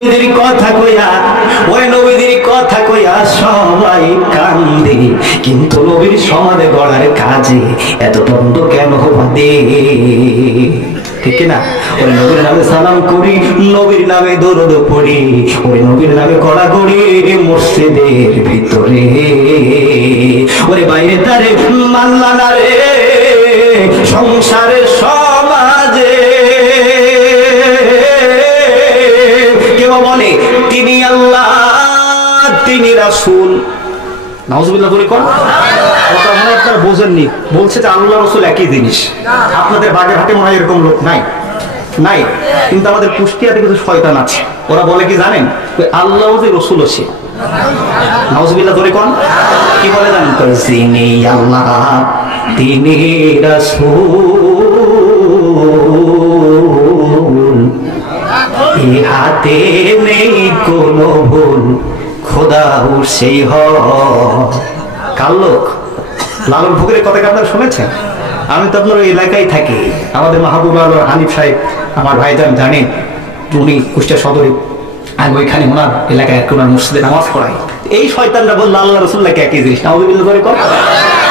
কথা কইয়া ওই নবীদের কথা কইয়া সবাই কান্দে, কিন্তু নবীর সমাধি গড়ার কাজে এত দ্বন্দ্ব কেন বাদে? ঠিক না? ওই নবীর নামে সালাম করি, নবীর নামে দরুদ পড়ি, ওই নবীর নামে গড়াগড়ি মসজিদের ভিতরে, ওরে বাইরে তারে মানলা না রে সংসারের সমাজে। কেউ বলে তিনি আল্লাহ, তিনি রাসূল। নাউজুবিল্লাহ বলে কোন কথা মনে আপনারা বোঝেননি। বলছে যে আল্লাহ রাসূল একই জিনিস। আপনাদের বাগেরহাটে মনে হয় এরকম লোক নাই, নাই। কিন্তু আমাদের কুষ্টিয়াতে কিছু শয়তান আছে, ওরা বলে কি জানেন, আল্লাহ যে রসুল আছে। নাউজুবিল্লাহ বলে কোন কি বলে জানেন, তিনি আল্লাহ তিনি রাসূল, ইহাতে নেই কোনো ভুল, খোদাও সেই কার লোক? লালন ফকিরের কথা আপনারা শুনেছেন? আমি তো আপনার ওই এলাকায় থাকি। আমাদের মাহবুব আলম হানিফ সাহেব আমার ভাইজান জানেন, উনি কুষ্টিয়া সদরে, আমি ওইখানে ওনার এলাকায় ওনার মসজিদে নামাজ পড়াই। এই শয়তানরা বলল আল্লাহ রাসূলুল্লাহকে একই জিনিস। নাউজুবিল্লাহ করে কর,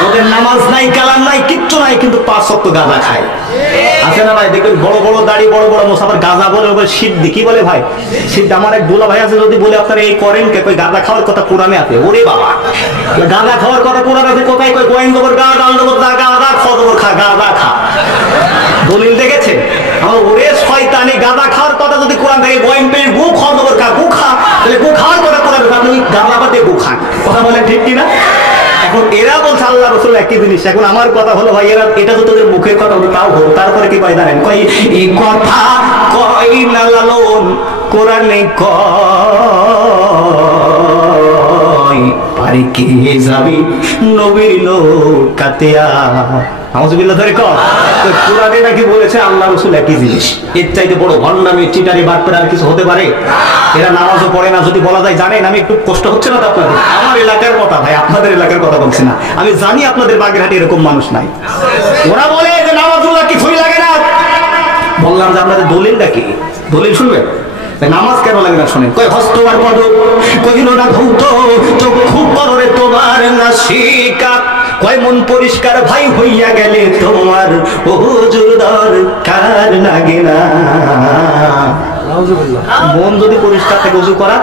ওদের নামাজ নাই, কালাম নাই, কিচ্ছু নাই, কিন্তু 5 ওয়াক্ত গাঁজা খায়। আছে না ভাই? দেখবেন বড় বড় দাড়ি, বড় বড় মোসাফার, গাঁজা বলে ওপরে সিদ্ধি। কি বলে ভাই? সিদ্ধি। আমার এক দুলা ভাই আছে, যদি বলে আপনারা এই করেন কে, কই গাঁজা খাওয়ার কথা কোরআনে আছে। ওরে বাবা, গাঁজা খাওয়ার কথা কোরআনে আছে কোথায়? কই গোয়েন্দবর গা গালদবর দা গাঁজা খদবর খা, গাঁজা খা। দলিল দেখেছেন? আমার ওরে শয়তানি, গাঁজা খাওয়ার কথা যদি কোরআন থেকে গোয়েন্দে গু খদবর খা, গু খা, তাহলে গু খাওয়ার কথা কোরআনে, আপনি গাঁজা বাদে গু খান। কথা বলেন ঠিক কিনা? এখন এরা বলছে আল্লাহ রাসূল একই জিনিস। এখন আমার কথা হলো ভাই, এরা এটা তো তোদের মুখের কথা হলো, তাও হোক। তারপরে কি কয় জানেন? কই এই কথা কই না লালন, কোরআনে কয় পারি কে যাবি নবীর লোকাতিয়া। নাউজুবিল্লাহ ধরে কর, কোরআনে নাকি বলেছে আল্লাহ রাসূল একই জিনিস। এর চাইতে বড় ভণ্ডামি, চিটারি, বাটপাড়া আর কিছু হতে পারে? এরা নামাজও পড়ে না যদি বলা যায়। জানেন আমি একটু কষ্ট হচ্ছে না তো আপনাদের? আমার এলাকার কথা ভাই, আপনাদের এলাকার কথা বলছি না। আমি জানি আপনাদের বাগেরহাটে এরকম মানুষ নাই। ওরা বলে যে নামাজুল্লাহ কিছুই লাগে না। বললাম যে আপনাদের দলিলটা কি? দলিল শুনবেন? নামাজ কেন লাগে না শোনেন। কই হস্ত আর পদ কহিল না ধৌত, চক্ষু পররে তোমার নাসিকা, কয় মন পরিষ্কার ভাই হইয়া গেলে তোমার ও হুজুর দরকার লাগে না। মন যদি পরিষ্কার থেকে উজু করা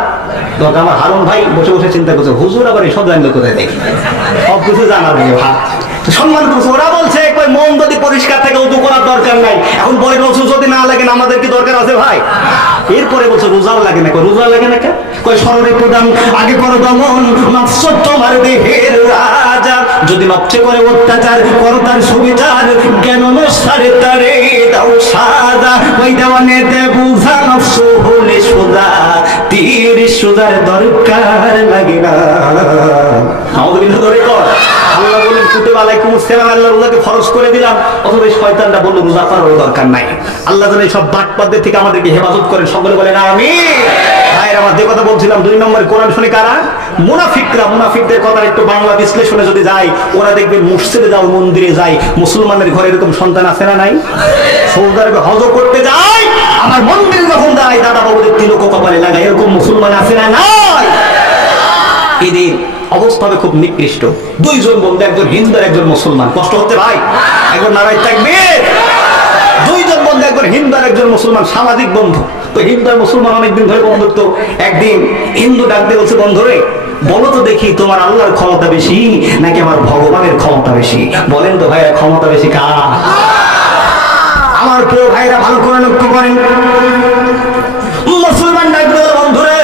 দরকার। আমার হারুন ভাই বসে বসে চিন্তা করছে, হুজুর আবার এইসব জানলে কোথায় দেখি, সব কিছু জানা লাগে সম্মান করছে। ওরা বলছে কই মন যদি পরিষ্কার থেকে উজু করার দরকার নাই। এখন বলেন ওজু যদি না লাগে আমাদের কি দরকার আছে ভাই? এরপরে বলছে রোজাও লাগে না। কই রোজা লাগে না? কই শরীরে প্রদান আগে করো দমন, নফস তোমার দেহের রাজা, যদি নফসে করে অত্যাচার করো তার সুবিচার, জ্ঞান অনুসারে তারে দাও সাজা, ওই দেওয়ানেতে বুঝা নফস হলে সোজা, তীর সোজার দরকার লাগে না। আমাদের বিন্দু ধরে কর। আল্লাহ বলেন কুতুবা আলাইকুমুস সালাম, আল্লাহ রোজাকে ফরজ করে দিলাম, অথচ শয়তানরা বলল রোজা করার দরকার নাই। আল্লাহ যেন সব বাটপারদের থেকে আমাদেরকে হেফাজত করেন, সকলে বলেন আমিন। ভাইয়ের আমার যে কথা বলছিলাম, 2 নম্বরে কোরআন শুনে কারা? মুনাফিকরা। মুনাফিকদের কথার একটু বাংলা বিশ্লেষণে যদি যাই, ওরা দেখবেন মসজিদে যাও, মন্দিরে যাই, মুসলমানের ঘরে এরকম সন্তান আছে না নাই? সৌদি আরবে হজ করতে যাই, আমার মন্দিরে যখন যাই দাদা বাবুদের তিলক কপালে লাগাই, এরকম মুসলমান আছে না নাই? এদের অবস্থা হবে খুব নিকৃষ্ট। 2 জন বন্ধু, একজন হিন্দু আর একজন মুসলমান। কষ্ট হচ্ছে ভাই? একজন নারায় তাকবীর। 2 জন বন্ধু, একজন হিন্দু আর একজন মুসলমান, সামাজিক বন্ধু। তো হিন্দু আর মুসলমান অনেকদিন ধরে বন্ধুত্ব। একদিন হিন্দু ডাক দিয়ে বলছে, বন্ধুরে বলো তো দেখি তোমার আল্লাহর ক্ষমতা বেশি নাকি আমার ভগবানের ক্ষমতা বেশি? বলেন তো ভাইরা, ক্ষমতা বেশি কার? আমার প্রিয় ভাইরা ভালো করে লক্ষ্য করেন। মুসলমান ডাক দিয়ে বন্ধুরে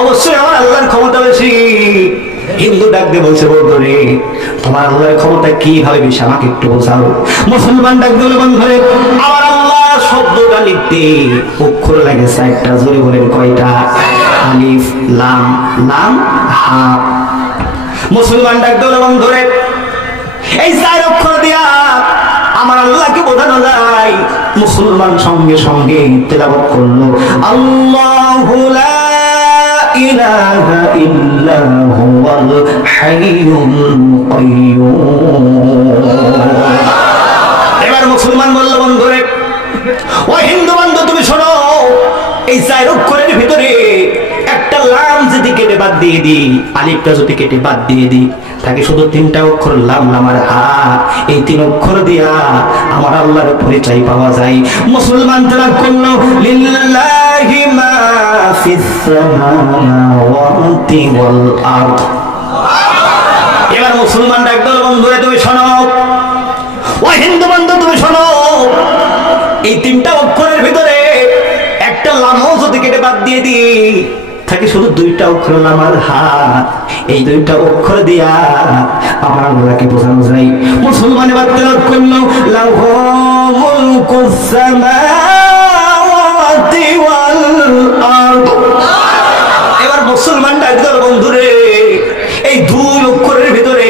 অবশ্যই আমার আল্লাহর ক্ষমতা বেশি। হিন্দু ডাক দিয়ে বলছে, বন্ধুরে তোমার আল্লাহর ক্ষমতা কিভাবে বেশি আমাকে একটু বোঝাও। মুসলমান ডাক দিয়ে বন্ধুরে আমার আল্লাহ শব্দটা লিখতে অক্ষর লাগে 4টা। জোরে বলেন কয়টা? আলিফ লাম লাম হা। মুসলমান ডাক দিয়ে বন্ধুরে এই 4 অক্ষর দিয়া আমার আল্লাহকে বোঝানো যায়। মুসলমান সঙ্গে সঙ্গে তেলাওয়াত করলো, আল্লাহু লা ইলাহা ইল্লা হুয়াল হাইয়ুল কাইয়্যুম। এবার মুসলমান বলল, বন্ধুরে ও হিন্দু বন্ধু তুমি শোনো, এই চার অক্ষরের ভিতরে একটা লাম যদি কেটে বাদ দিয়ে দিই, আলিফটা যদি কেটে বাদ দিয়ে দিই, তাকে শুধু তিনটা অক্ষর লাম লামার হা, এই তিন অক্ষর দিয়া আমার আল্লাহর পরিচয় পাওয়া যায়। মুসলমান তারা করল লিল্লাহি মা ফিস সামাওয়াতি ওয়াল আরদ। এবার মুসলমান একদল বন্ধুরে তুমি শোনো, ও হিন্দু বন্ধু তুমি শোনো, এই তিনটা অক্ষরের ভিতরে একটা লামও যদি কেটে বাদ দিয়ে দিই, থাকে শুধু দুইটা অক্ষর লামার হাত, এই দুইটা অক্ষর দিয়া আমার আল্লাহকে বোঝানো যায়। মুসলমান এবার তেলাওয়াত করল লাহু মুলকুস সামাওয়াতি ওয়াল আরদ। এবার মুসলমান একদল বন্ধুরে এই দুই অক্ষরের ভিতরে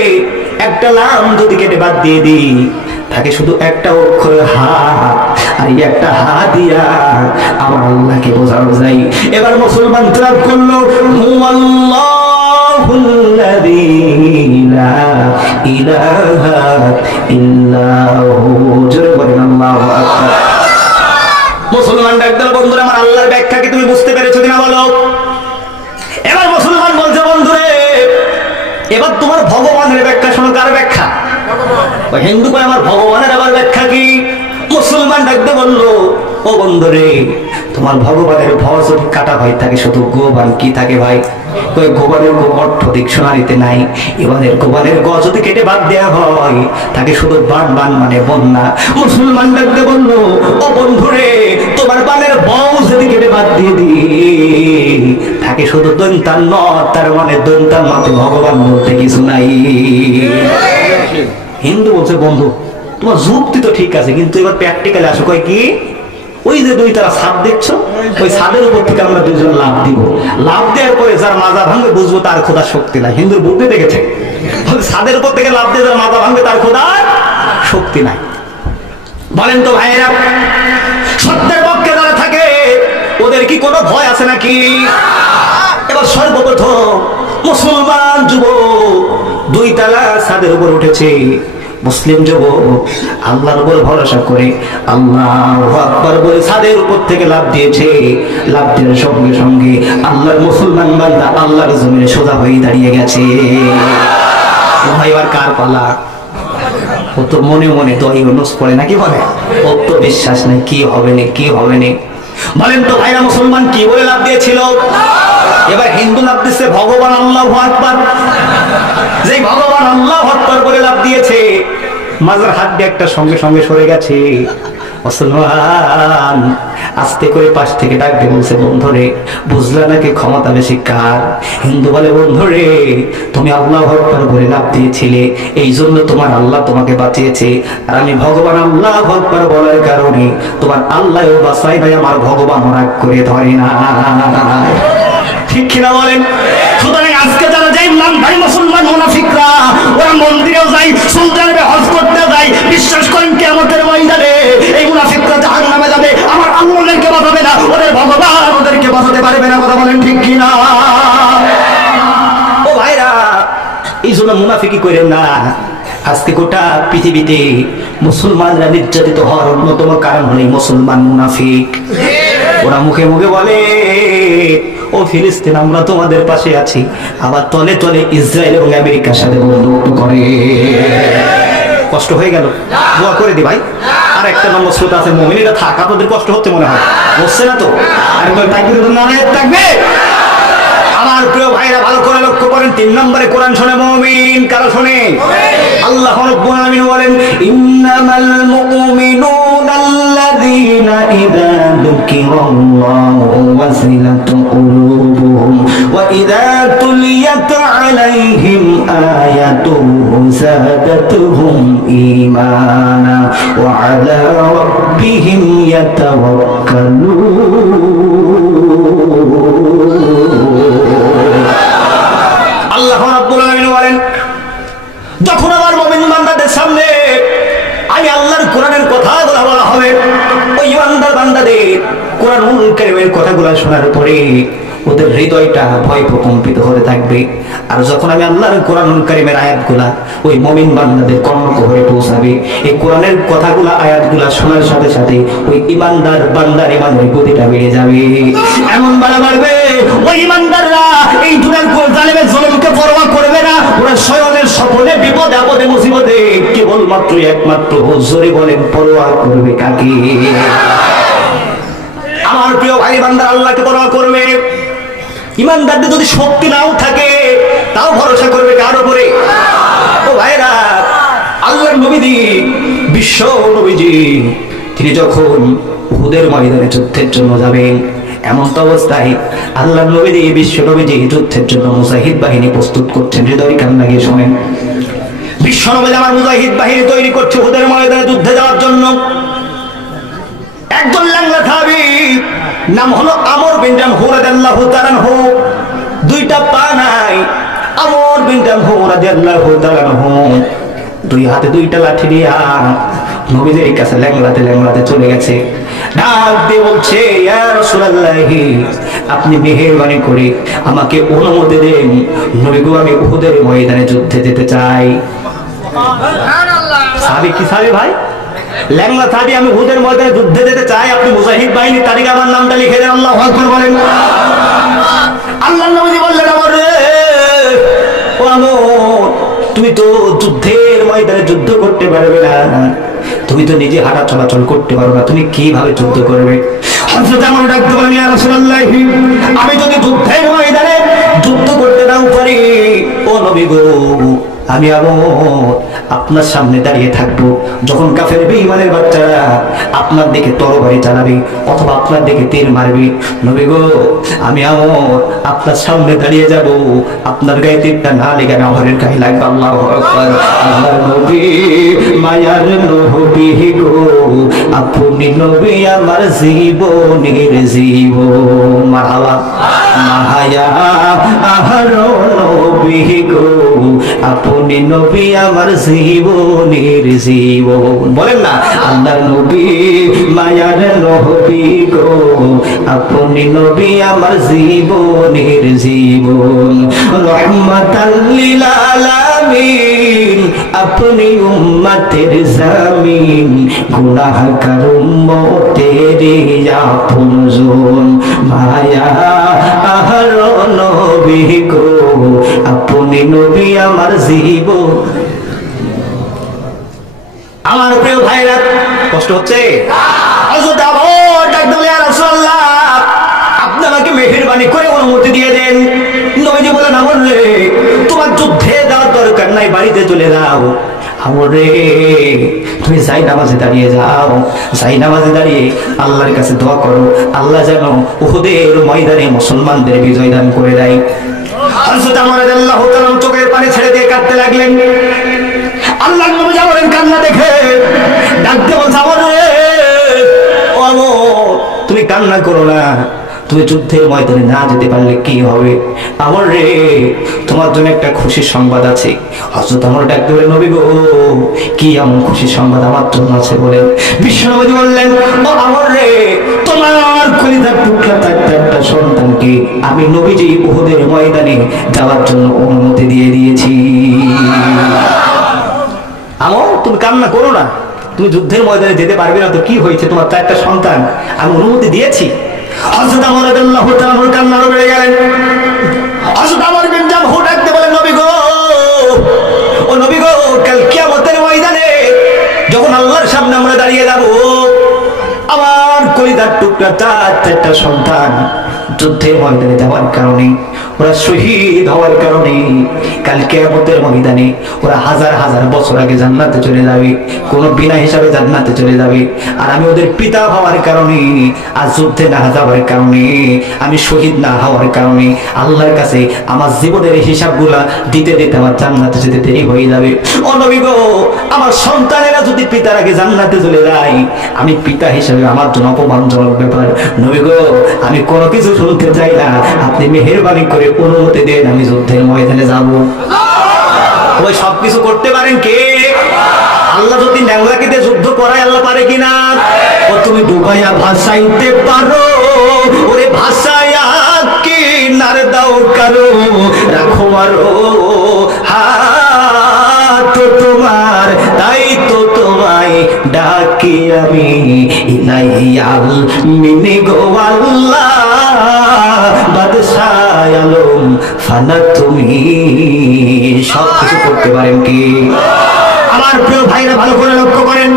একটা লাম যদি কেটে বাদ দিয়ে দিই, থাকে শুধু একটা অক্ষর হা, আর একটা হা দিয়া আমার আল্লাহকে বোঝানো যায়। এবার মুসলমান তেলাওয়াত করলো হুয়াল্লাহুল্লাযী লা ইলাহা ইল্লাহু। জোরে বলেন আল্লাহু আকবার। মুসলমান একদল বন্ধুরা আমার আল্লাহর ব্যাখ্যা কি তুমি বুঝতে পেরেছো কিনা বলো? এবার মুসলমান বলছে বন্ধুরে এবার তোমার ভগবানের ব্যাখ্যা শোনো। কার ব্যাখ্যা? হিন্দু কয় আমার ভগবানের আবার ব্যাখ্যা কি? মুসলমান ডাকতে বললো ও বন্ধুরে তোমার ভগবানের ভ যদি কাটা হয় থাকে শুধু গোবান কি থাকে ভাই? গোবানের গো অর্থ ডিকশনারিতে নাই। এবারের গোবানের গ যদি কেটে বাদ দেওয়া হয় তাকে শুধু বান বান মানে বন্যা। মুসলমান ডাকতে বললো ও বন্ধুরে তোমার বানের বউ যদি কেটে বাদ দিয়ে দি থাকে শুধু দন্তান ন, তার মানে দন্তান মতে ভগবান বলতে কিছু নাই। হিন্দু বলছে বন্ধু তোমার যুক্তি তো ঠিক আছে, কিন্তু এবার প্র্যাকটিক্যালি আসো। কয় কি? ওই যে দুই তারা ছাদ দেখছো, ওই ছাদের উপর থেকে আমরা দুইজন লাভ দিব, লাভ দেওয়ার পরে যার মাজা ভাঙবে বুঝবো তার খোদার শক্তি নাই। হিন্দুর বুদ্ধি দেখেছে, ছাদের উপর থেকে লাভ দিয়ে যার মাজা ভাঙবে তার খোদার শক্তি নাই। বলেন তো ভাইরা, সত্যের পক্ষে যারা থাকে ওদের কি কোনো ভয় আছে নাকি? এবার সর্বপ্রথম মুসলমান যুবক দুই তালা ছাদের উপর উঠেছে। মুসলিম যুবক আল্লাহর উপর ভরসা করে আল্লাহু আকবার বলে ছাদের উপর থেকে লাফ দিয়েছে। লাফ দেওয়ার সঙ্গে সঙ্গে আল্লাহর মুসলমান বান্দা আল্লাহর জমিনে সোজা হয়ে দাঁড়িয়ে গেছে। ভাই এবার কার পালা? ও তো মনে মনে দই অনুস করে নাকি বলে, ও তো বিশ্বাস নেই কি হবে না কি হবে না। বলেন তো ভাইরা মুসলমান কি বলে লাফ দিয়েছিল? এবার হিন্দু লাফ দিচ্ছে ভগবান আল্লাহু আকবার। যে ভগবান আল্লাহু আকবার বলে লাফ দিয়েছে মাজার হাত দিয়ে একটা সঙ্গে সঙ্গে সরে গেছে। মুসলমান আস্তে করে পাশ থেকে ডাক দিয়ে বলছে বন্ধুরে বুঝলা নাকি ক্ষমতা বেশি কার? হিন্দু বলে বন্ধুরে তুমি আল্লাহু আকবার বলে লাফ দিয়েছিলে, এই জন্য তোমার আল্লাহ তোমাকে বাঁচিয়েছে, আর আমি ভগবান আল্লাহু আকবার বলার কারণে তোমার আল্লাহও বাঁচাই নাই, আমার ভগবান রাগ করে ধরে না। ঠিক কিনা বলেন? সুতরাং আজকে যারা যাই নাম ভাই মুসলমান মুনাফিকরা ওরা মন্দিরেও যায়, সুলতানে হজ করতে যায়, বিশ্বাস করেন কিয়ামতের ময়দানে এই মুনাফিকরা জাহান্নামে যাবে, আমার আল্লাহ ওদেরকে বাঁচাবে না, ওদের ভগবান ওদেরকে বাঁচাতে পারবে না। কথা বলেন ঠিক কিনা? ও ভাইরা এই জন্য মুনাফিকি করেন না। আজকে গোটা পৃথিবীতে মুসলমানরা নির্যাতিত হওয়ার অন্যতম কারণ হলো মুসলমান মুনাফিক। ওরা মুখে মুখে বলে ও ফিলিস্তিন আমরা তোমাদের পাশে আছি, আবার তলে তলে ইসরায়েল এবং আমেরিকার সাথে বন্ধুত্ব করে। কষ্ট হয়ে গেল? দোয়া করে দি ভাই। আর একটা নম্বর শ্রোতা আছে মুমিনেরা থাক, আপনাদের কষ্ট হচ্ছে মনে হয়, হচ্ছে না তো? আরেকবার তাকবীর থাকবে। আমার প্রিয় ভাইরা ভালো করে লক্ষ্য করেন, 3 নম্বরে কোরআন শোনে মুমিন কারা শোনে? আল্লাহ রাব্বুল আলামিন বলেন ইন্নামাল মুমিনুনা আল্লাযীনা ইযা যুকিরাল্লাহু ওয়াজিলাত কুলুবুহুম ওয়া ইযা তুলিয়াত আলাইহিম আয়াতুহু যাদাতুহুম ঈমানা ওয়া আলা রাব্বিহিম ইয়াতাওয়াক্কালুন। আল্লাহ রাব্বুল আলামিন বলেন যখন আমার মুমিন বান্দাদের সামনে আমি আল্লাহর কোরআনের কথাগুলো বলা হবে, ওই ইমানদার বান্দাদের কোরআনুল কারীমের কথাগুলো শোনার পরে ওদের হৃদয়টা ভয় প্রকম্পিত হতে থাকবে। আর যখন আমি আল্লাহর কোরআনুল কারীমের আয়াতগুলা ওই মুমিন বান্দাদের কর্ণকুহরে পৌঁছাবে, এই কোরআনের কথাগুলা আয়াতগুলা শোনার সাথে সাথে ওই ইমানদার বান্দার ইমানের গতিটা বেড়ে যাবে, এমন বাড়বে ওই ইমানদাররা এই দুনিয়ার জালেমের জুলুমকে পরোয়া করবে না। ওরা স্বয়নের সকলে বিপদে আপদে মুসিবতে কেবলমাত্র একমাত্র হুজুরে বলেন পরোয়া করবে কাকে? আমার প্রিয় ভাই বান্দার আল্লাহকে পরোয়া করবে। ইমানদারদের যদি শক্তি নাও থাকে তাও ভরসা করবে কার উপরে? ও ভাইরা, আল্লাহর নবীজি বিশ্ব নবীজি তিনি যখন উহুদের ময়দানে যুদ্ধের জন্য যাবেন, এমন তো অবস্থায় আল্লাহর নবীজি বিশ্ব নবীজি যুদ্ধের জন্য মুজাহিদ বাহিনী প্রস্তুত করছেন। হৃদয় কান লাগিয়ে শোনেন, বিশ্ব নবীজি আমার মুজাহিদ বাহিনী তৈরি করছে উহুদের ময়দানে যুদ্ধে যাওয়ার জন্য। একজন ল্যাংড়া সাহাবী নাম হলো আমর বিন জামহু রাদিয়াল্লাহু তাআলা আনহু, দুইটা পা নাই। আমর বিন জামহু রাদিয়াল্লাহু তাআলা আনহু দুই হাতে দুইটা লাঠি দিয়া নবীদের কাছে ল্যাংড়াতে চলে গেছে। ডাক দিয়ে বলছে, ইয়া রাসূলুল্লাহি, আপনি মেহেরবানি করে আমাকে অনুমতি দেন, নবী গো আমি উহুদের ময়দানে যুদ্ধে যেতে চাই। সুবহানাল্লাহ। সাহাবী কি সাহাবী ভাই? ল্যাংড়া সাহাবী, আমি উহুদের ময়দানে যুদ্ধে যেতে চাই, আপনি মুজাহিদ বাহিনীর তালিকা আমার নামটা লিখে দেন। আল্লাহু আকবার বলেন। আল্লাহর নবী বললেন, আমর রে, ও আমর, তুমি তো যুদ্ধের ময়দানে যুদ্ধ করতে পারবে না, তুমি তো নিজে হাঁটা চলাচল করতে পারো না, তুমি কিভাবে যুদ্ধ করবে? হযরত আমর ডাকতে বলেন, ইয়া রাসূলুল্লাহি, আমি যদি যুদ্ধের ময়দানে যুদ্ধ করতে নাও পারি, ও নবী গো, আমি আপনার সামনে দাঁড়িয়ে থাকবো, যখন কাফের বেঈমানের বাচ্চারা আপনার দিকে তরবারি চালাবে অথবা আপনার দিকে তীর মারবে, নবী গো আমি আপনার সামনে দাঁড়িয়ে যাব, আপনার গায়ে তীরটা না লেগে আমাদের গায়ে লাগবে। আল্লাহু আকবার। আল্লাহর নবী, মায়ার নবী গো, আপনি নবী আমার জীবনের জীবন। মারহাবা। মায়া আহার নবী গো, আপনি নবী আমার জীবনের জীবন। বলেন না, আল্লাহর নবী, মায়ার নবী গো, আপনি নবী আমার জীবনের জীবন। রহমাতাল লিল আলামিন, আপনি উম্মতের জামিন, গুনাহগার উম্মতের আপনজন। মায়া আহার নবী গো, আপনি নবী আমার জীবন। আমার প্রিয় ভাইরা, কষ্ট হচ্ছে? আপনি আমাকে মেহেরবানি করে অনুমতি দিয়ে দেন। নবীজি বলেন, আমর রে, তোমার যুদ্ধে যাওয়ার দরকার নাই, বাড়িতে চলে যাও। আমর রে, তুমি যাই নামাজে দাঁড়িয়ে যাও, যাই নামাজে দাঁড়িয়ে আল্লাহর কাছে দোয়া করো, আল্লাহ যেন উহুদের ময়দানে মুসলমানদের বিজয় দান করে দেয়। হযরত আমর রাদিয়াল্লাহু তাআলা চোখের পানি ছেড়ে দিয়ে কাঁদতে লাগলেন। আল্লাহর নবী আমরের কান্না দেখে ডাকতে বলছে, আমর রে, ও আমর, তুমি কান্না করো না, তুমি যুদ্ধের ময়দানে না যেতে পারলে কি হবে? আমর রে, তোমার জন্য একটা খুশির সংবাদ আছে। হযরত আমর ডাকতে বলে, নবী গো, কি এমন খুশির সংবাদ আমার জন্য আছে? বলেন। বিশ্বনবী বললেন, ও আমর রে, তোমার কলিজার টুকরা একটা সন্তানকে আমি নবীজি উহুদের ময়দানে যাওয়ার জন্য অনুমতি দিয়ে দিয়েছি। আমর, তুমি কান্না করো না, তুমি যুদ্ধের ময়দানে যেতে পারবে না তো কি হয়েছে, তোমার তো একটা সন্তান আমি অনুমতি দিয়েছি। হযরত আমর রাদিয়াল্লাহু তাআলা কান্না বেড়ে গেলেন। হযরত আমর বিন জামহু ডাকতে বলেন, নবী গো, ও নবী গো, কাল কিয়ামতের ময়দানে যখন আল্লাহর সামনে আমরা দাঁড়িয়ে যাব, আমার কলিজার টুকরা চারটা সন্তান যুদ্ধের ময়দানে যাওয়ার কারণে, ওরা শহীদ হওয়ার কারণে কাল কিয়ামতের ময়দানে ওরা হাজার হাজার বছর আগে জান্নাতে চলে যাবে, কোনো বিনা হিসাবে জান্নাতে চলে যাবে। আর আমি ওদের পিতা হওয়ার কারণে, আর যুদ্ধে না যাওয়ার কারণে, আমি শহীদ না হওয়ার কারণে আল্লাহর কাছে আমার জীবনের হিসাবগুলা দিতে দিতে আমার জান্নাতে যেতে দেরি হয়ে যাবে। ও নবী গো, আমার সন্তানেরা যদি পিতার আগে জান্নাতে চলে যায়, আমি পিতা হিসাবে আমার জন্য অপমানজনক ব্যাপার। নবী গো, আমি কোনো কিছু শুনতে চাই না, আপনি মেহেরবানি করে অনুমতি দেন, আমি যুদ্ধের ময়দানে যাব। ওই সবকিছু করতে পারেন কে? আল্লাহ। যদি ন্যাংলাকে দিয়ে যুদ্ধ করায় আল্লাহ পারে কিনা? ও তুমি ডুবাইয়া ভাসাইতে পারো, ওরে ভাসাইয়া কি দাও কারো, রাখো আরো হাত তোমার, তাই তো তোমায় ডাকি আমি ইলাইয়াল মিনি গো আল্লাহ, বাদশাহ আলম ফানা তুমি সব কিছু করতে পারেন কি? আমার প্রিয় ভাইরা ভালো করে লক্ষ্য করেন,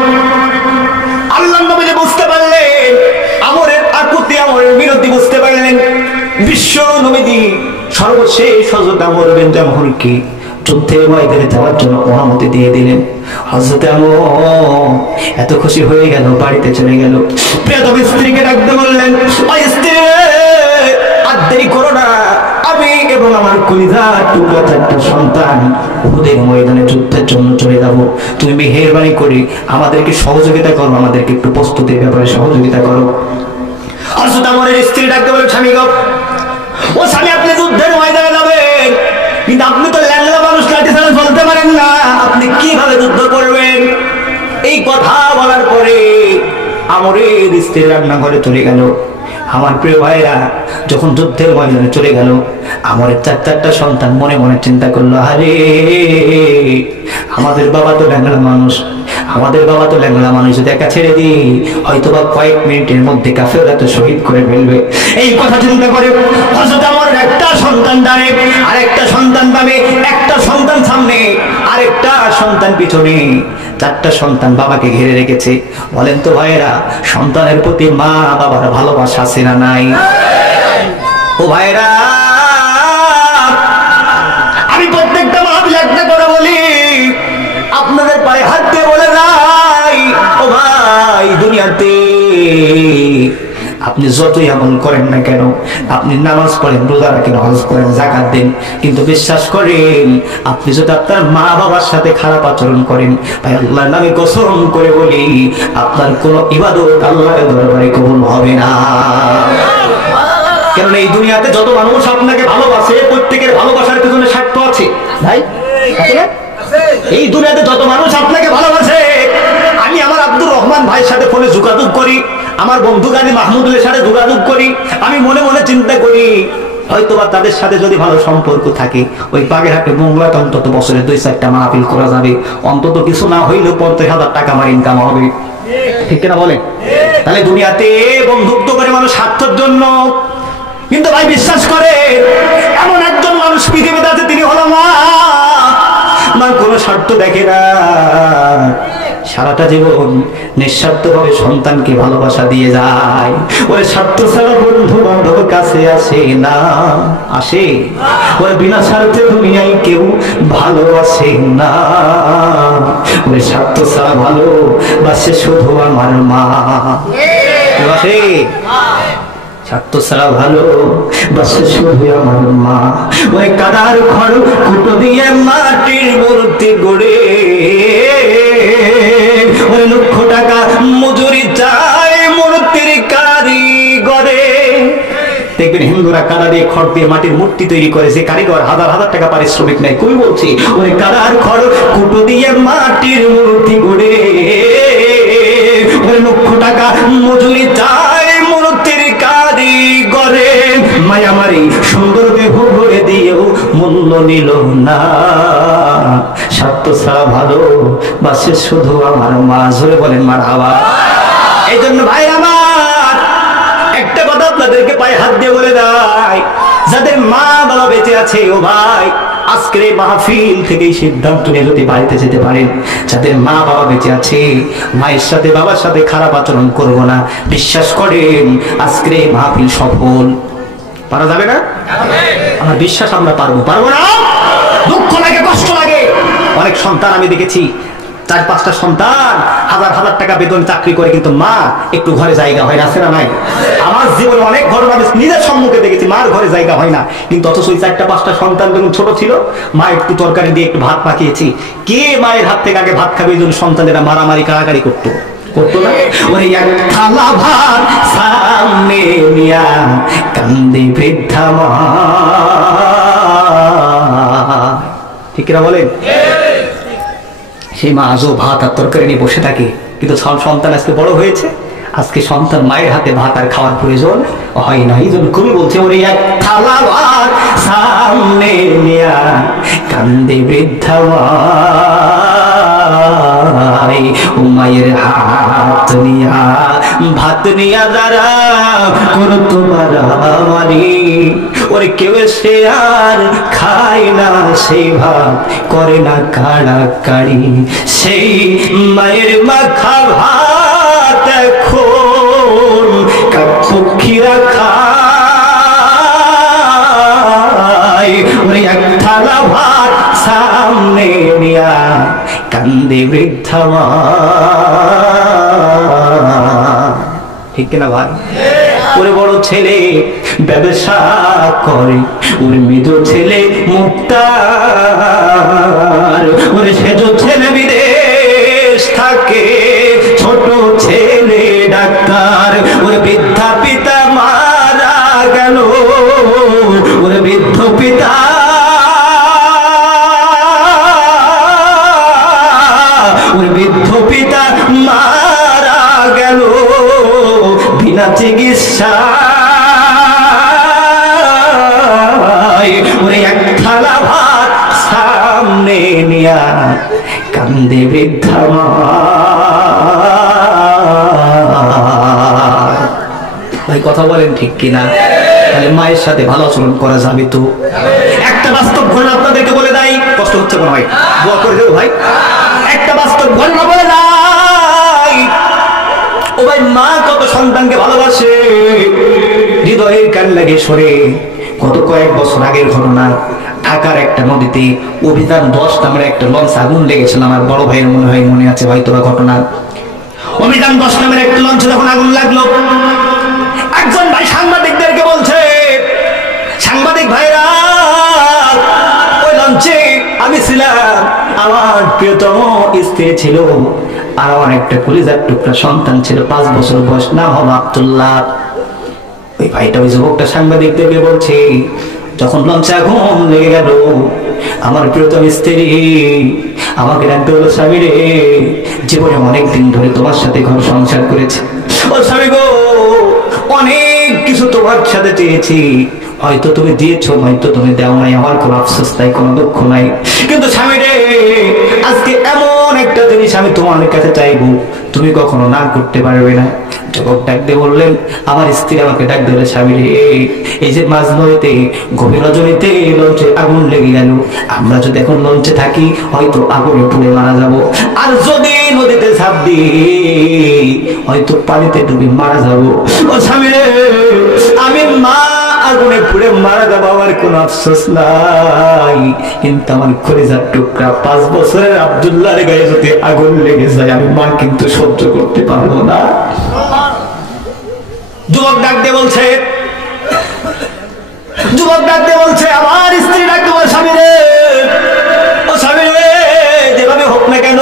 আল্লাহ নবী বুঝতে পারলেন আমরের আকুতি, আমরের বিরতি বুঝতে পারলেন। বিশ্ব নবী সর্বশেষ হযরত আমর বিন জামহরকে যুদ্ধের ময়দানে যাওয়ার জন্য অনুমতি দিয়ে দিলেন। হযরত আমর এত খুশি হয়ে গেল, বাড়িতে চলে গেল। প্রিয়তম স্ত্রীকে ডাকতে বললেন, ও স্ত্রী, আর দেরি করো না, আমি এবং আমার কলিজার টুকরা চারটা সন্তান উহুদের ময়দানে যুদ্ধের জন্য চলে যাব। তুমি মেহেরবানি করে আমাদেরকে সহযোগিতা করো, আমাদেরকে একটু প্রস্তুতির ব্যাপারে সহযোগিতা করো। হযরত আমরের স্ত্রী ডাকতে বললেন, স্বামী গো, ও স্বামী, আপনি যুদ্ধের ময়দানে যাবেন, কিন্তু আপনি তো ল্যাংড়া মানুষ, লাঠি ছাড়া চলতে পারেন না, আপনি কিভাবে যুদ্ধ করবেন? এই কথা বলার পরে আমরের স্ত্রী রান্নাঘরে চলে গেল। আমার প্রিয় ভাইরা, যখন যুদ্ধের ময়দানে চলে গেল, আমরের চারটা সন্তান মনে মনে চিন্তা করলো, আরে আমাদের বাবা তো ল্যাংড়া মানুষ, আমাদের বাবা তো ল্যাংড়া মানুষ, যদি একা ছেড়ে দিই হয়তো বা কয়েক মিনিটের মধ্যে কাফেররা তো শহীদ করে ফেলবে। এই কথা চিন্তা করে হযরত আমর একটা সন্তান ডানে, আরেকটা সন্তান বামে, একটা সন্তান সামনে, আরেকটা সন্তান পিছনে, চারটা সন্তান বাবাকে ঘিরে রেখেছে। বলেন তো ভাইয়েরা, সন্তানের প্রতি মা বাবার ভালোবাসা আছে না নাই? ও ভাইয়েরা, আমি প্রত্যেকটা মা একটা করে বলি, আপনাদের পায়ে হাত দিয়ে বলে যাই, ও ভাই, দুনিয়াতে আপনি যতই আমল করেন না কেন, আপনি নামাজ পড়েন, রোজা রাখেন, হজ করেন, যাকাত দেন, কিন্তু বিশ্বাস করেন আপনি যদি আপনার মা বাবার সাথে খারাপ আচরণ করেন, ভাই আল্লাহর নামে কসম করে বলি, আপনার কোনো ইবাদত আল্লাহর দরবারে কবুল হবে না। কারণ এই দুনিয়াতে যত মানুষ আপনাকে ভালোবাসে, প্রত্যেকের ভালোবাসার পিছনে স্বার্থ আছে ভাই, এই দুনিয়াতে যত মানুষ আপনাকে ভালোবাসে, আমি আমার আব্দুর রহমান ভাইয়ের সাথে ফোনে যোগাযোগ করি, আমার বন্ধু গাজী মাহমুদুলের সাথে যোগাযোগ করি, আমি মনে মনে চিন্তা করি হয়তোবা তাদের সাথে যদি ভালো সম্পর্ক থাকে, ওই বাগেরহাটে মোংলাতে অন্তত বছরে 2-4টা মাহফিল করা যাবে, অন্তত কিছু না হইলেও 50,000 টাকা আমার ইনকাম হবে, ঠিক কিনা বলেন? তাহলে দুনিয়াতে বন্ধুত্ব করে মানুষ স্বার্থের জন্য, কিন্তু ভাই বিশ্বাস করে এমন একজন মানুষ পৃথিবীতে আছে, তিনি হলো মা। মা কোনো স্বার্থ দেখে না, সারাটা জীবন নিঃস্বার্থভাবে সন্তানকে ভালোবাসা দিয়ে যায়। ওই স্বার্থ ছাড়া বন্ধু বান্ধব কাছে আসে না, আসে ওই বিনা স্বার্থে দুনিয়ায় কেউ ভালোবাসে না। ওই স্বার্থ ছাড়া ভালোবাসে শুধু আমার মা, আসে স্বার্থ ছাড়া ভালো বাসে শুধু আমার মা। ওই কাদার খড় কুটো দিয়ে মাটির মূর্তি গড়ে, ওই লক্ষ টাকা মজুরি চায় মূর্তির কারিগরে। দেখবেন হিন্দুরা কাদা দিয়ে খড় দিয়ে মাটির মূর্তি তৈরি করে, যে কারিগর হাজার হাজার টাকা পারিশ্রমিক নেয়। কই বলছি, ওই কাদার খড় কুটো দিয়ে মাটির মূর্তি গড়ে, ওই লক্ষ টাকা মজুরি চায় মূর্তির কারিগরে। মায়ামারি সুন্দর দেহ ভরে দিয়েও মূল্য নিল না, স্বার্থ ছাড়া ভালো বাসে শুধু আমার মা। জোরে বলেন মারহাবা। এই জন্য ভাই আমার একটা কথা আপনাদেরকে পায়ে হাত দিয়ে বলে দেয়, যাদের মা বাবা বেঁচে আছে, ও ভাই আজকের এই মাহফিল থেকে সিদ্ধান্ত নিয়ে যদি বাড়িতে যেতে পারেন, যাদের মা বাবা বেঁচে আছে, মায়ের সাথে বাবার সাথে খারাপ আচরণ করবো না, বিশ্বাস করেন আজকের এই মাহফিল সফল। পারা যাবে না? আমার বিশ্বাস আমরা পারবো। পারবো না? দুঃখ লাগে, কষ্ট লাগে। অনেক সন্তান আমি দেখেছি, 4-5টা সন্তান হাজার হাজার টাকা বেতন চাকরি করে, কিন্তু মা একটু ঘরে জায়গা হয় না, আছে না নাই? আমার জীবনে অনেক ঘটনা আমি নিজের সম্মুখে দেখেছি, মার ঘরে জায়গা হয় না, কিন্তু অথচ ওই 4-5টা সন্তান যখন ছোট ছিল, মা একটু তরকারি দিয়ে একটু ভাত পাকিয়েছি, কে মায়ের হাত থেকে আগে ভাত খাবে, এই জন্য সন্তানেরা মারামারি কাড়াকাড়ি করতো না? ওই এক থালা ভাত সামনে নিয়া কান্দে বৃদ্ধা মা, ঠিক না বলেন? সেই মা আজও ভাত আর তরকারি নিয়ে বসে থাকে, কিন্তু সন্তান আজকে বড় হয়েছে, আজকে সন্তান মায়ের হাতে ভাত আর খাওয়ার প্রয়োজন হয় না। এই জন্য কবি বলছে, ওরে এক থালা ভাত সামনে নিয়া কান্দে বৃদ্ধা মাই, ও মায়ের হাত নিয়া ভাত নিয়া দাঁড়া করতো মারামারি। ওরে কেউ সে আর খায় না সেই ভাত, করে না কাড়াকাড়ি। সেই মায়ের মাখা ভাত এখন কাকপক্ষীরা খায়। ওরে এক থালা ভাত সামনে নিয়া কান্দে বৃদ্ধা মা। ঠিক কিনা ভাই? ওরে বড় ছেলে ব্যবসা করে, ওরে মৃত ছেলে মুক্তার, ওরে সেজ ছেলে বিদেশ থাকে, ছোট ছেলে ডাক্তার। ওরে বৃদ্ধা পিতা মারা গেল, ওরে বৃদ্ধ পিতা, ওরে বৃদ্ধ পিতা মারা গেল বিনা চিকিৎসা। ওরে এক থালা ভাত সামনে নিয়া কান্দে বৃদ্ধা মা। ভাই কথা বলেন ঠিক কিনা? তাহলে মায়ের সাথে ভালো আচরণ করা যাবে তো? একটা বাস্তব ঘটনা আপনাদেরকে বলে দেয়, কষ্ট হচ্ছে কোনো ভাই? দোয়া করে দেবো ভাই। একটা বাস্তব ঘটনা বলে দেয়। ও ভাই, মা কত সন্তানকে ভালোবাসে, হৃদয়ের কান লাগে সরে। গত কয়েক বছর আগের ঘটনা, ঢাকার একটা নদীতে অভিযান 10 নামের একটা লঞ্চ আগুন লেগেছিল। আমার বড় ভাইয়ের মনে হয় মনে আছে হয়তো বা ঘটনা। অভিযান 10 নামের একটা লঞ্চ যখন আগুন লাগলো, একজন ভাই সাংবাদিকদেরকে বলছে, সাংবাদিক ভাইরা ওই লঞ্চে আমি ছিলাম, আমার প্রিয়তম স্ত্রী ছিল, আর আমার একটা কলিজার টুকরা সন্তান ছিল, 5 বছর বয়স, নাম হলো আব্দুল্লাহ। ওই ভাইটা, ওই যুবকটা সাংবাদিকদেরকে বলছে, যখন লঞ্চে আগুন লেগে গেল, আমার প্রিয়তম স্ত্রী আমাকে ডাকতে বলল, স্বামী রে, জীবনে অনেকদিন ধরে তোমার সাথে ঘর সংসার করেছে, ও স্বামী গো, অনেক কিছু তোমার সাথে চেয়েছি, হয়তো তুমি দিয়েছো, হয়তো তুমি দাও নাই, আমার কোনো আফসোস নাই, কোনো দুঃখ নাই, কিন্তু স্বামী রে, আজকে এমন একটা জিনিস আমি তোমার কাছে চাইবো, তুমি কখনো না করতে পারবে না। যুবক ডাক দিয়ে বললেন, আমার স্ত্রী আমাকে ডাক দিল, স্বামী রে, এই যে মাঝ নদীতে গভীর রজনীতে লঞ্চে আগুন লেগে গেল, আমরা যদি এখন লঞ্চে থাকি হয়তো আগুনে পুড়ে মারা যাব, আর যদি নদীতে ঝাঁপ দিই হয়তো পানিতে ডুবে মারা যাব। ও স্বামী রে, আমি মা আগুনে পুড়ে মারা যাবো, আমার কোনো আফসোস নাই, কিন্তু আমার কলিজার টুকরা 5 বছরের আব্দুল্লাহর গায়ে যদি আগুন লেগে যায়, আমি মা কিন্তু সহ্য করতে পারবো না। যুবক ডাক দিয়ে বলছে, যুবক ডাক দিয়ে বলছে, আমার স্ত্রী ডাক দিয়ে বলছে, স্বামী রে, ও স্বামী রে, যেভাবে হোক না কেন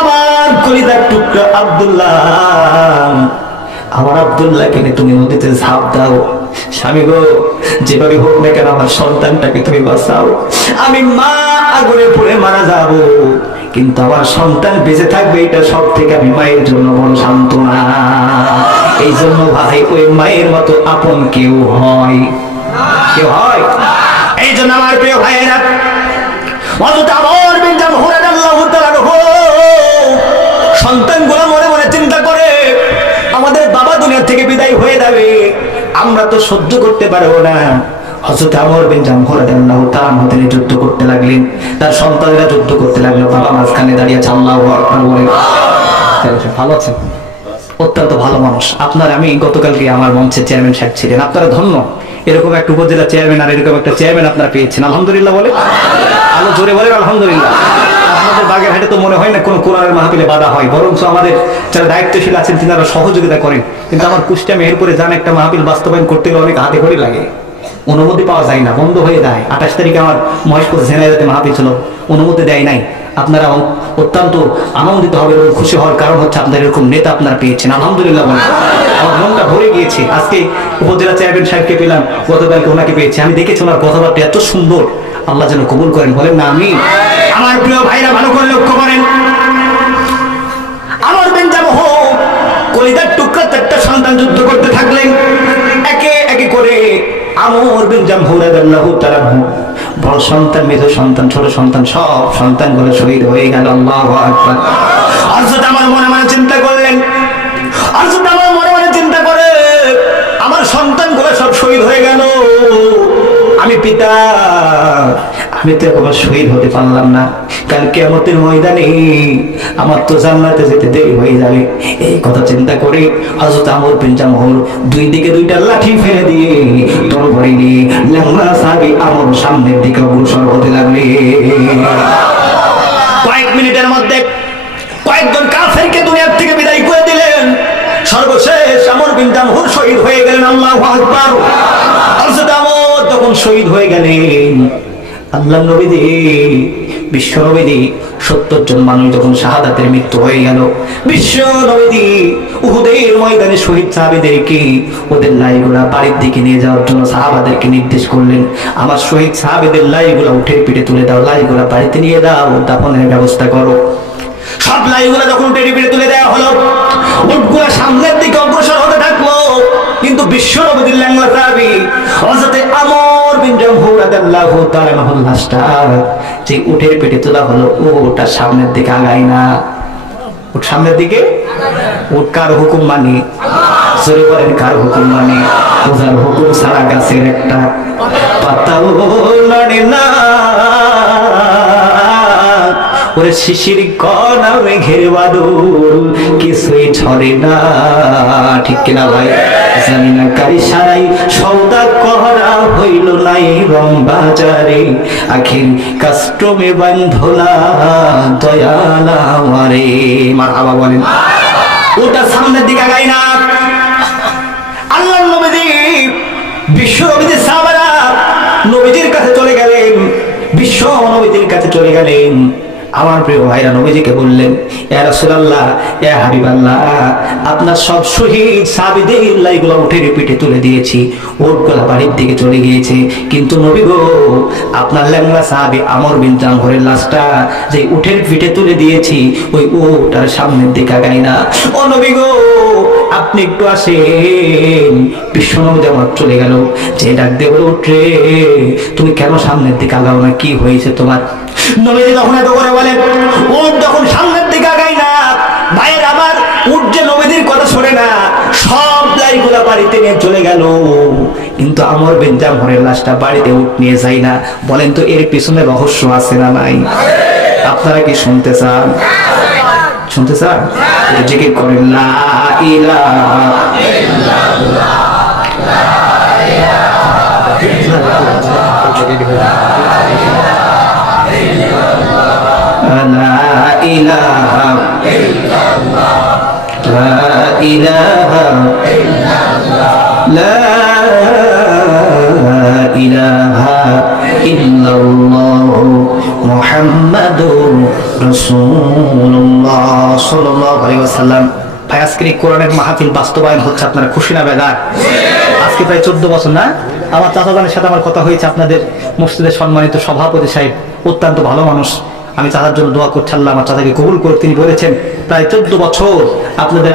আমার কলিজার টুকরা আব্দুল্লাহ, আমার আব্দুল্লাহকে নিয়ে তুমি নদীতে ঝাঁপ দাও। স্বামী গো, যেভাবে হোক না কেন আমার সন্তানটাকে তুমি বাঁচাও, আমি মা আগুনে পুড়ে মারা যাব, কিন্তু আমার সন্তান বেঁচে থাকবে, এটা সব থেকে আমি মায়ের জন্য বড় সান্ত্বনা। এই জন্য ভাই, ওই মায়ের মতো আপন কেউ হয়? কেউ হয়? এই জন্য আমার প্রিয় ভাইয়েরা, সন্তানগুলো মনে মনে চিন্তা করে, আমাদের বাবা দুনিয়া থেকে বিদায় হয়ে যাবে, আমরা তো সহ্য করতে পারবো না। হযরত আমর বিন জামহ রাদিয়াল্লাহু তাআলা তিনি যুদ্ধ করতে লাগলেন, তার সন্তানেরা যুদ্ধ করতে লাগলো, বাবা মাঝখানে দাঁড়িয়ে আছে, আল্লাহু আকবার বলে। ভালো আছেন? অত্যন্ত ভালো মানুষ। আপনার, আমি গতকালকে আমার মঞ্চে চেয়ারম্যান সাহেব ছিলেন, আপনারা ধন্য, এরকম একটা উপজেলা চেয়ারম্যান আর এরকম একটা চেয়ারম্যান আপনারা পেয়েছেন, আলহামদুলিল্লাহ বলে, আলো জোরে বলেন আলহামদুলিল্লাহ। আপনাদের বাগেরহাটে তো মনে হয় না কোনো কোরআনের মাহফিলে বাধা হয়, বরঞ্চ আমাদের যারা দায়িত্বশীল আছেন তিনারা সহযোগিতা করেন। কিন্তু আমার কুষ্টিয়া মেহেরপুরে যান, একটা মাহফিল বাস্তবায়ন করতে গেলে অনেক হাতে খড়ি লাগে, অনুমতি পাওয়া যায় না, বন্ধ হয়ে যায়। 28 তারিখে আমার মহেশপুর ঝেনাইদাতে মাহফিল ছিল, অনুমতি দেয় নাই। আপনারা অত্যন্ত আনন্দিত হবে এবং খুশি হওয়ার কারণ হচ্ছে আপনাদের এরকম নেতা আপনারা পেয়েছেন, আলহামদুলিল্লাহ। আমার মনটা ভরে গিয়েছে। আজকে উপজেলা চেয়ারম্যান সাহেবকে পেলাম, গতকালকে ওনাকে পেয়েছি, আমি দেখেছি ওনার কথাবার্তা এত সুন্দর, আল্লাহ যেন কবুল করেন, বলেন না আমিন। আমার প্রিয় ভাইরা ভালো করে লক্ষ্য করেন, আমর বিন জামহ কলিজার টুকরা 4টা সন্তান যুদ্ধ করতে থাকলেন, একে একে করে আমর বিন জামহু রাদিয়াল্লাহু তাআলা বড় সন্তান, মেজো সন্তান, ছোট সন্তান, সব সন্তানগুলো শহীদ হয়ে গেল। আল্লাহু আকবার। হযরত আমার মনে মনে চিন্তা করলেন, হযরত আমার মনে মনে চিন্তা করে আমার সন্তানগুলো সব শহীদ হয়ে গেল, আমি পিতা, আমি তো এখনো শহীদ হতে পারলাম না, কাল কিয়ামতের ময়দানে আমার তো জান্নাতে যেতে দেরি হয়ে যাবে। এই কথা চিন্তা করে হযরত আমর বিন জামহুর দুই দিকে দুইটা লাঠি ফেলে দিয়ে তরবারি নিয়ে ল্যাংড়া সাহাবী আমর সামনের দিকে অগ্রসর হতে লাগলেন। কয়েক মিনিটের মধ্যে কয়েকজন কাফেরকে দুনিয়ার থেকে বিদায় করে দিলেন। সর্বশেষ আমর বিন জামহুর শহীদ হয়ে গেলেন। আল্লাহু আকবার। হযরত আমর যখন শহীদ হয়ে গেলেন, আল্লাহর নবীজি, বিশ্ব নবীজি, 70 জন মানুষ যখন শাহাদাতের মৃত্যু হয়ে গেল, বিশ্ব নবীজি উহুদের ময়দানে শহীদ সাহাবীদেরকে ওদের লাইগুলা বাড়ির দিকে নিয়ে যাওয়ার জন্য সাহাবাদেরকে নির্দেশ করলেন, আমার শহীদ সাহাবীদের লাইগুলা উঠে পিঠে তুলে দাও, লাইগুলা বাড়িতে নিয়ে দাও, দাফনের ব্যবস্থা করো। সব লাইগুলা যখন উঠে পিঠে তুলে দেওয়া হলো, উটগুলা সামনের দিকে অগ্রসর হতে থাকলো, কিন্তু বিশ্ব নবীর ল্যাংড়া সাহাবী হযরত আমর বিন জামহুর রাদিয়াল্লাহু তাআলা আনহুর লাশটা যে উটের পেটে তোলা হলো, ওটা সামনের দিকে আগায় না। উট সামনের দিকে, উট কার হুকুম মানে? জোরে বলেন, কার হুকুম মানে? ওজার হুকুম ছাড়া গাছের একটা পাতাও নড়ে না। ওরে শিশির কণা মেঘের বাদল কিছুই ছড়ে না, ঠিক কিনা ভাই? জানি না কারি সারাই সওদা করা হইল নাই রং বাজারে, আখির কাস্টমে বান্ধলা দয়াল আমারে। মারহাবা বলেন। ওটা সামনের দিকে আগায় না। আল্লাহর নবী, বিশ্ব নবীর সাহাবারা নবীজির কাছে চলে গেলেন, বিশ্ব নবীজির কাছে চলে গেলেন। আমার প্রিয় ভাইরা নবীজিকে বললেন, ইয়া রাসূলুল্লাহ, ইয়া হাবিবাল্লাহ, আপনার সব শহীদ সাহাবীদের লাইগুলো উঠে পিঠে তুলে দিয়েছি, ওটগুলা বাড়ির দিকে চলে গিয়েছে, কিন্তু নবী গো, আপনার ল্যাংড়া সাহাবী আমর বিন জামহুরের লাশটা যে উঠের পিঠে তুলে দিয়েছি, ওই ওটার সামনের দিকে আগায় না। ও নবী গো, আপনি একটু আসেন। বিশ্ব নবী আমার চলে গেল, যে ডাক দিয়ে বলে, উঠে তুমি কেন সামনের দিকে আগাও না, কি হয়েছে তোমার? নবীজি তখন এত করে বলেন, উট যখন সামনের দিকে আগায় না, ভাইয়ের আমার উট যে নবীজির কথা শোনে না, সব লাইগুলা বাড়িতে নিয়ে চলে গেল, কিন্তু আমর বিন জামহুরের লাশটা বাড়িতে উট নিয়ে যায় না। বলেন তো এর পিছনে রহস্য আছে না নাই? আপনারা কি শুনতে চান? শুনতে চান? জিকির করেন, লা ইলাহা ইল্লাল্লাহ, লা ইলাহা ইল্লাল্লাহ, لا إله إلا الله، لا إله إلا الله، لا إله إلا الله، محمد رسول الله صلى الله عليه وسلم। ভাই, আজকের এই কোরআনের মাহফিল বাস্তবায়ন হচ্ছে, আপনারা খুশি না বেজার? আজকে প্রায় 14 বছর না, আমার চাচাজানের সাথে আমার কথা হয়েছে, আপনাদের মসজিদের সম্মানিত সভাপতি সাহেব অত্যন্ত ভালো মানুষ। আমি চাচার জন্য দোয়া করছি, আল্লাহ আমার চাচাকে কবুল করে। তিনি বলেছেন প্রায় 14 বছর আপনাদের